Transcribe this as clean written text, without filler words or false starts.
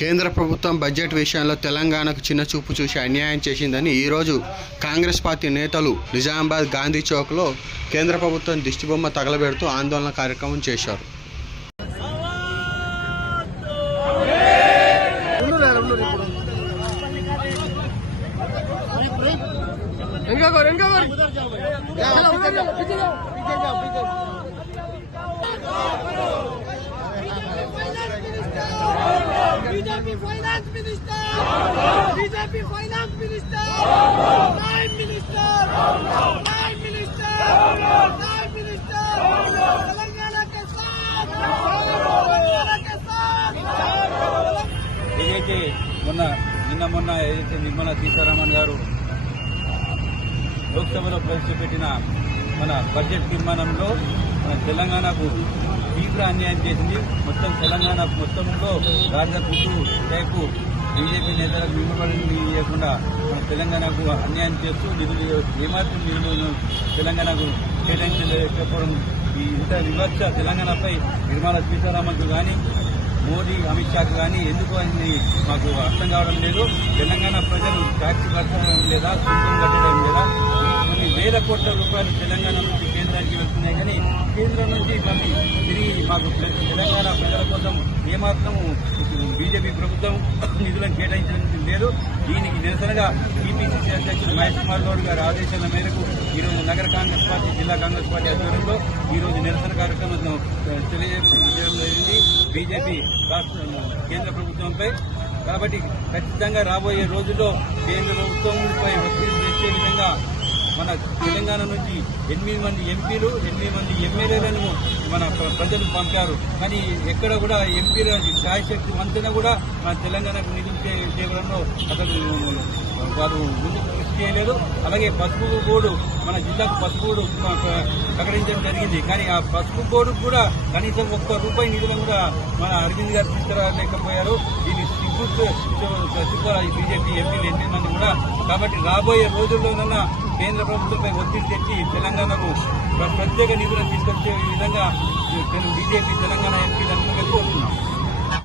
కేంద్ర ప్రభుత్వం బడ్జెట్ విషయంలో తెలంగాణకు చిన్న చూపు చూసి అన్యాయం చేసిందని ఈరోజు కాంగ్రెస్ పార్టీ నేతలు నిజామాబాద్ గాంధీ చౌక్లో కేంద్ర ప్రభుత్వం దిష్టిబొమ్మ తగలబెడుతూ ఆందోళన కార్యక్రమం చేశారు. BJP finance minister, BJP finance minister, prime minister, prime minister, prime minister, Telangana के साथ, तेलंगाना के साथ। ఏదైతే మొన్న ఏదైతే నిర్మలా సీతారామన్ గారు లోక్సభలో ప్రవేశపెట్టిన మన బడ్జెట్ తీర్మానంలో మన తెలంగాణకు తీవ్ర అన్యాయం చేసింది. మొత్తం తెలంగాణ మొత్తంలో రాజపుట్టు రేపు బీజేపీ నేతలకు నిలబడి ఇవ్వకుండా మన తెలంగాణకు అన్యాయం చేస్తూ నిధులు ఏమాత్రం నిధులు తెలంగాణకు కేటాయించలేకపోవడం ఇంత వివక్ష తెలంగాణపై నిర్మలా సీతారామన్కు కానీ మోదీ అమిత్ షాకు కానీ ఎందుకు అని మాకు అర్థం కావడం లేదు. తెలంగాణ ప్రజలు ట్యాక్స్ కట్టడం లేదా, సుంకం కట్టడం లేదా, కొన్ని వేల కోట్ల రూపాయలు తెలంగాణ నుంచి కేంద్రానికి వెళ్తున్నాయి. కానీ కేంద్రం నుంచి మళ్ళీ తిరిగి మాకు తెలంగాణ ప్రజల కోసం ఏమాత్రము బీజేపీ ప్రభుత్వం నిధులను కేటాయించడం లేదు. దీనికి నిరసనగా టీపీసీసీ అధ్యక్షుడు మహేష్ కుమార్ గౌడ్ గారి ఆదేశాల మేరకు ఈరోజు నగర కాంగ్రెస్ పార్టీ, జిల్లా కాంగ్రెస్ పార్టీ ఆధ్వర్యంలో ఈరోజు నిరసన కార్యక్రమం తెలియజేయడం జరిగింది బీజేపీ కేంద్ర ప్రభుత్వంపై. కాబట్టి ఖచ్చితంగా రాబోయే రోజుల్లో కేంద్ర ప్రభుత్వంపై ఒత్తిడి తెచ్చే విధంగా మన తెలంగాణ నుంచి 8 మంది ఎంపీలు, 8 మంది ఎమ్మెల్యేలను మన ప్రజలు పంపారు. కానీ ఎక్కడ కూడా ఎంపీల ఛాయశక్తి వంతెన కూడా మన తెలంగాణకు నిధులు చేయడంలో అసలు వారు ముందుకు కృషి చేయలేదు. అలాగే పసుపు బోర్డు, మన జిల్లాకు పసుపు బోర్డు ప్రకటించడం జరిగింది. కానీ ఆ పసుపు బోర్డు కూడా కనీసం ₹1 నిధులను కూడా మన అరవింద్ గారు తీసుకురాలేకపోయారు. దీన్ని చెప్పాలి బీజేపీ ఎంపీలు 8 మంది కూడా. కాబట్టి రాబోయే రోజుల్లోనన్నా కేంద్ర ప్రభుత్వంపై ఒత్తిడి తెచ్చి తెలంగాణకు ప్రత్యేక నిధులను తీసుకొచ్చే విధంగా బీజేపీ తెలంగాణ ఎంపీలను కోరుతున్నాం.